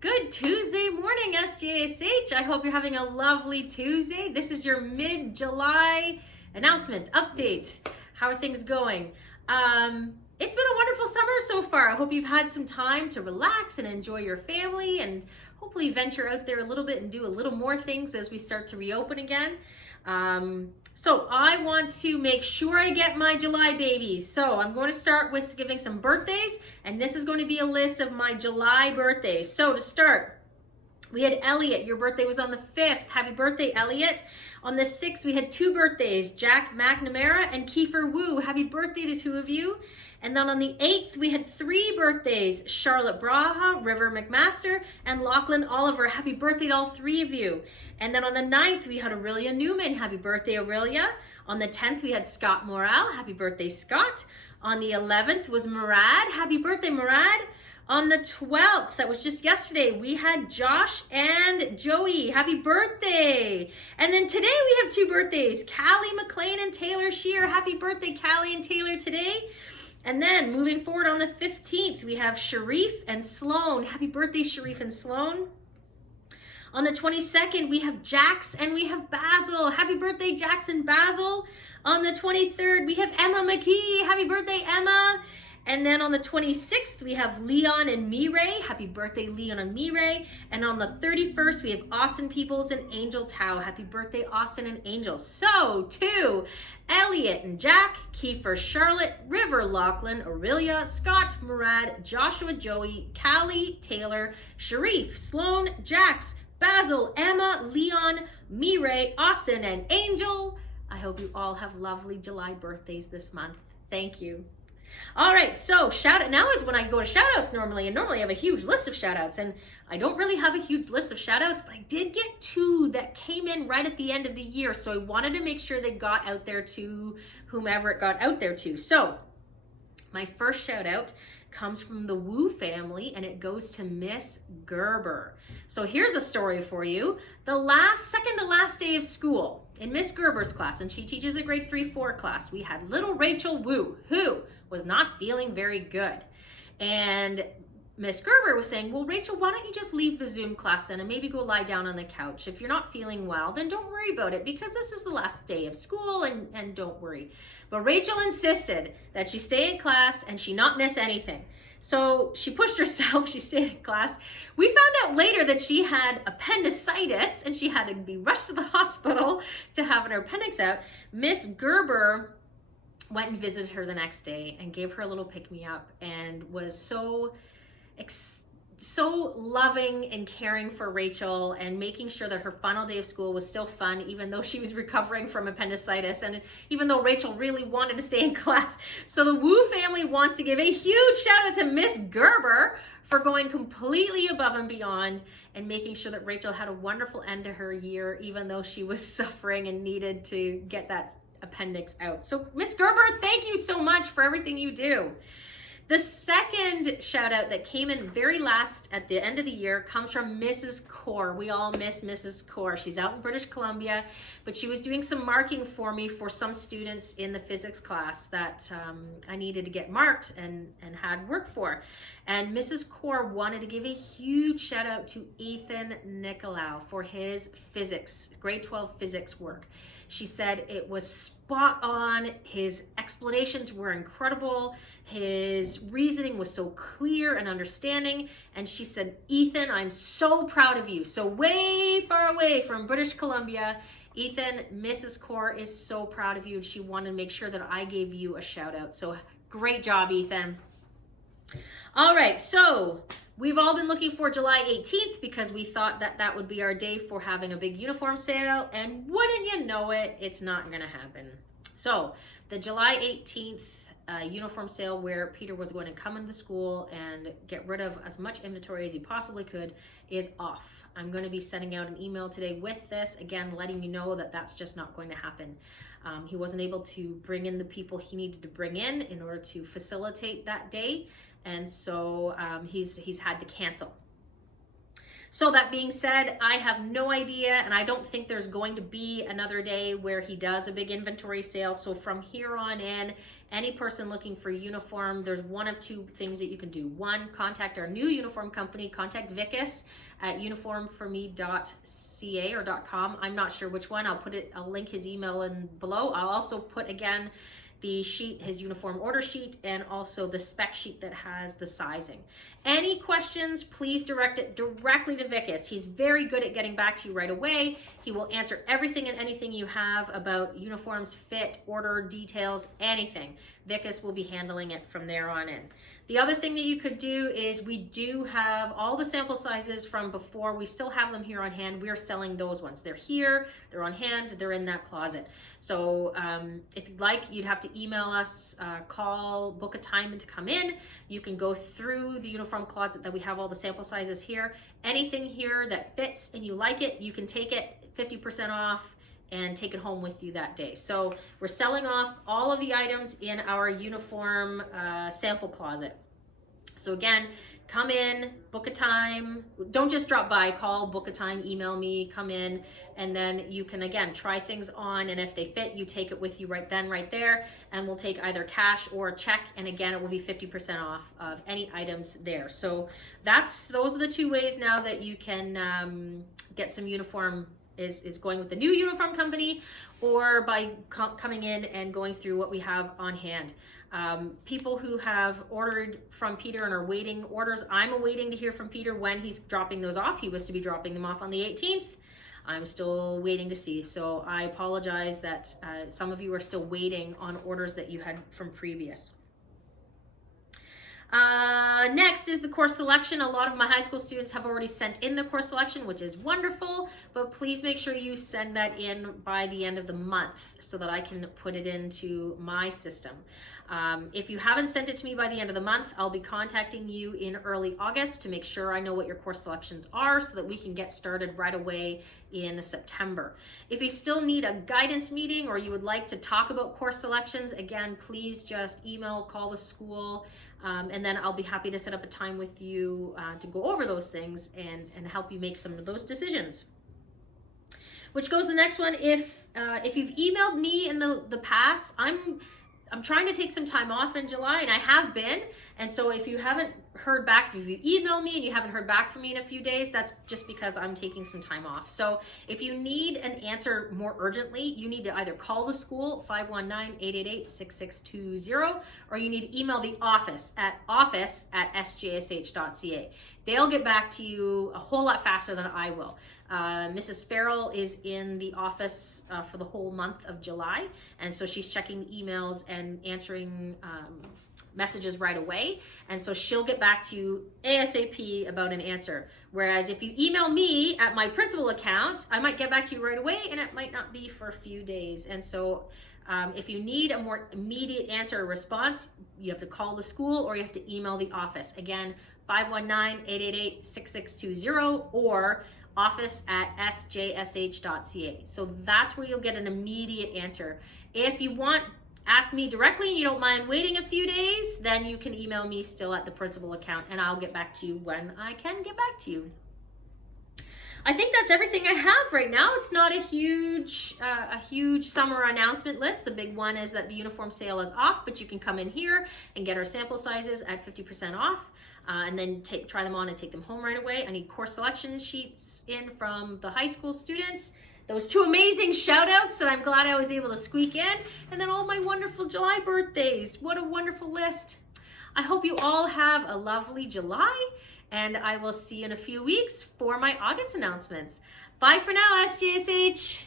Good Tuesday morning, SJSH. I hope you're having a lovely Tuesday. This is your mid-July announcement update. How are things going? It's been a wonderful summer so far. I hope you've had some time to relax and enjoy your family and hopefully venture out there a little bit and do a little more things as we start to reopen again. So I want to make sure I get my July babies. So I'm going to start with giving some birthdays, and this is going to be a list of my July birthdays. So to start, we had Elliot. Your birthday was on the 5th. Happy birthday, Elliot. On the 6th, we had two birthdays, Jack McNamara and Kiefer Wu. Happy birthday to two of you. And then on the 8th, we had three birthdays, Charlotte Braha, River McMaster, and Lachlan Oliver. Happy birthday to all three of you. And then on the 9th, we had Aurelia Newman. Happy birthday, Aurelia. On the 10th, we had Scott Morale. Happy birthday, Scott. On the 11th was Murad. Happy birthday, Murad. On the 12th, that was just yesterday, we had Josh and Joey. Happy birthday. And then today we have two birthdays, Callie McLean and Taylor Shear. Happy birthday, Callie and Taylor today. And then moving forward on the 15th, we have Sharif and Sloan. Happy birthday, Sharif and Sloan. On the 22nd, we have Jax and we have Basil. Happy birthday, Jax and Basil. On the 23rd, we have Emma McKee. Happy birthday, Emma. And then on the 26th, we have Leon and Mireille. Happy birthday, Leon and Mireille. And on the 31st, we have Austin Peoples and Angel Tao. Happy birthday, Austin and Angel. So, to Elliot and Jack, Kiefer, Charlotte, River, Lachlan, Aurelia, Scott, Murad, Joshua, Joey, Callie, Taylor, Sharif, Sloan, Jax, Basil, Emma, Leon, Mireille, Austin, and Angel. I hope you all have lovely July birthdays this month. Thank you. All right, so shout out now is when I go to shout outs normally, and normally I have a huge list of shout outs, and I don't really have a huge list of shout outs, but I did get two that came in right at the end of the year, so I wanted to make sure they got out there to whomever it got out there to. So my first shout out comes from the Wu family, and it goes to Miss Gerber. So here's a story for you. The second to last day of school in Miss Gerber's class, and she teaches a grade 3-4 class, we had little Rachel Wu, who was not feeling very good. And Miss Gerber was saying, well, Rachel, why don't you just leave the Zoom class in and maybe go lie down on the couch? If you're not feeling well, then don't worry about it because this is the last day of school and don't worry. But Rachel insisted that she stay in class and she not miss anything. So she pushed herself, she stayed in class. We found out later that she had appendicitis and she had to be rushed to the hospital to have her appendix out. Miss Gerber went and visited her the next day and gave her a little pick-me-up and was so loving and caring for Rachel and making sure that her final day of school was still fun even though she was recovering from appendicitis and even though Rachel really wanted to stay in class. So the Wu family wants to give a huge shout out to Miss Gerber for going completely above and beyond and making sure that Rachel had a wonderful end to her year even though she was suffering and needed to get that appendix out. So Miss Gerber, thank you so much for everything you do. The second shout out that came in very last at the end of the year comes from Mrs. Kaur. We all miss Mrs. Kaur. She's out in British Columbia, but she was doing some marking for me for some students in the physics class that I needed to get marked and had work for. And Mrs. Kaur wanted to give a huge shout out to Ethan Nicolau for his physics, grade 12 physics work. She said it was spot on. His explanations were incredible. His reasoning was so clear and understanding. And she said, Ethan, I'm so proud of you. So way far away from British Columbia, Ethan, Mrs. Kaur is so proud of you. And she wanted to make sure that I gave you a shout out. So great job, Ethan. All right, so we've all been looking for July 18th because we thought that that would be our day for having a big uniform sale, and wouldn't you know it, it's not gonna happen. So the July 18th uniform sale where Peter was going to come into the school and get rid of as much inventory as he possibly could is off. I'm going to be sending out an email today with this, again, letting you know that that's just not going to happen. He wasn't able to bring in the people he needed to bring in order to facilitate that day. And so he's had to cancel. So that being said, I have no idea, and I don't think there's going to be another day where he does a big inventory sale. So from here on in, any person looking for uniform, there's one of two things that you can do. One, contact our new uniform company, contact Vicus at uniformforme.ca or .com. I'm not sure which one. I'll link his email in below. I'll also put again the sheet, his uniform order sheet, and also the spec sheet that has the sizing. Any questions, please direct it directly to Vicus. He's very good at getting back to you right away. He will answer everything and anything you have about uniforms, fit, order, details, anything. Vicus will be handling it from there on in. The other thing that you could do is we do have all the sample sizes from before. We still have them here on hand. We are selling those ones. They're here, they're on hand, they're in that closet. So if you'd like, you'd have to email us, call, book a time to come in. You can go through the uniform closet that we have all the sample sizes here. Anything here that fits and you like it, you can take it 50% off and take it home with you that day. So we're selling off all of the items in our uniform sample closet. So again, come in, book a time. Don't just drop by, call, book a time, email me, come in, and then you can again try things on, and if they fit, you take it with you right then, right there, and we'll take either cash or a check, and again, it will be 50% off of any items there. So those are the two ways now that you can get some uniform. Is going with the new uniform company, or by coming in and going through what we have on hand. People who have ordered from Peter and are waiting orders, I'm awaiting to hear from Peter when he's dropping those off. He was to be dropping them off on the 18th. I'm still waiting to see. So I apologize that some of you are still waiting on orders that you had from previous. Next is the course selection. A lot of my high school students have already sent in the course selection, which is wonderful, but please make sure you send that in by the end of the month so that I can put it into my system. If you haven't sent it to me by the end of the month, I'll be contacting you in early August to make sure I know what your course selections are so that we can get started right away in September. If you still need a guidance meeting or you would like to talk about course selections, again, please just email, call the school, and then I'll be happy to set up a time with you to go over those things and help you make some of those decisions. Which goes to the next one. If you've emailed me in the past, I'm trying to take some time off in July, and I have been. And so if you haven't heard back, if you emailed me and you haven't heard back from me in a few days, that's just because I'm taking some time off. So if you need an answer more urgently, you need to either call the school, 519-888-6620, or you need to email the office at office@sjsh.ca. They'll get back to you a whole lot faster than I will. Mrs. Farrell is in the office for the whole month of July, and so she's checking emails and answering messages right away, and so she'll get back to you ASAP about an answer. Whereas if you email me at my principal account, I might get back to you right away, and it might not be for a few days. And so if you need a more immediate answer or response, you have to call the school or you have to email the office. Again, 519-888-6620 or office@sjsh.ca. So that's where you'll get an immediate answer. If you want, ask me directly and you don't mind waiting a few days, then you can email me still at the principal account and I'll get back to you when I can get back to you. I think that's everything I have right now. It's not a huge summer announcement list. The big one is that the uniform sale is off, but you can come in here and get our sample sizes at 50% off. And then try them on and take them home right away. I need course selection sheets in from the high school students. Those two amazing shout outs that I'm glad I was able to squeak in. And then all my wonderful July birthdays. What a wonderful list. I hope you all have a lovely July, and I will see you in a few weeks for my August announcements. Bye for now, SJSH.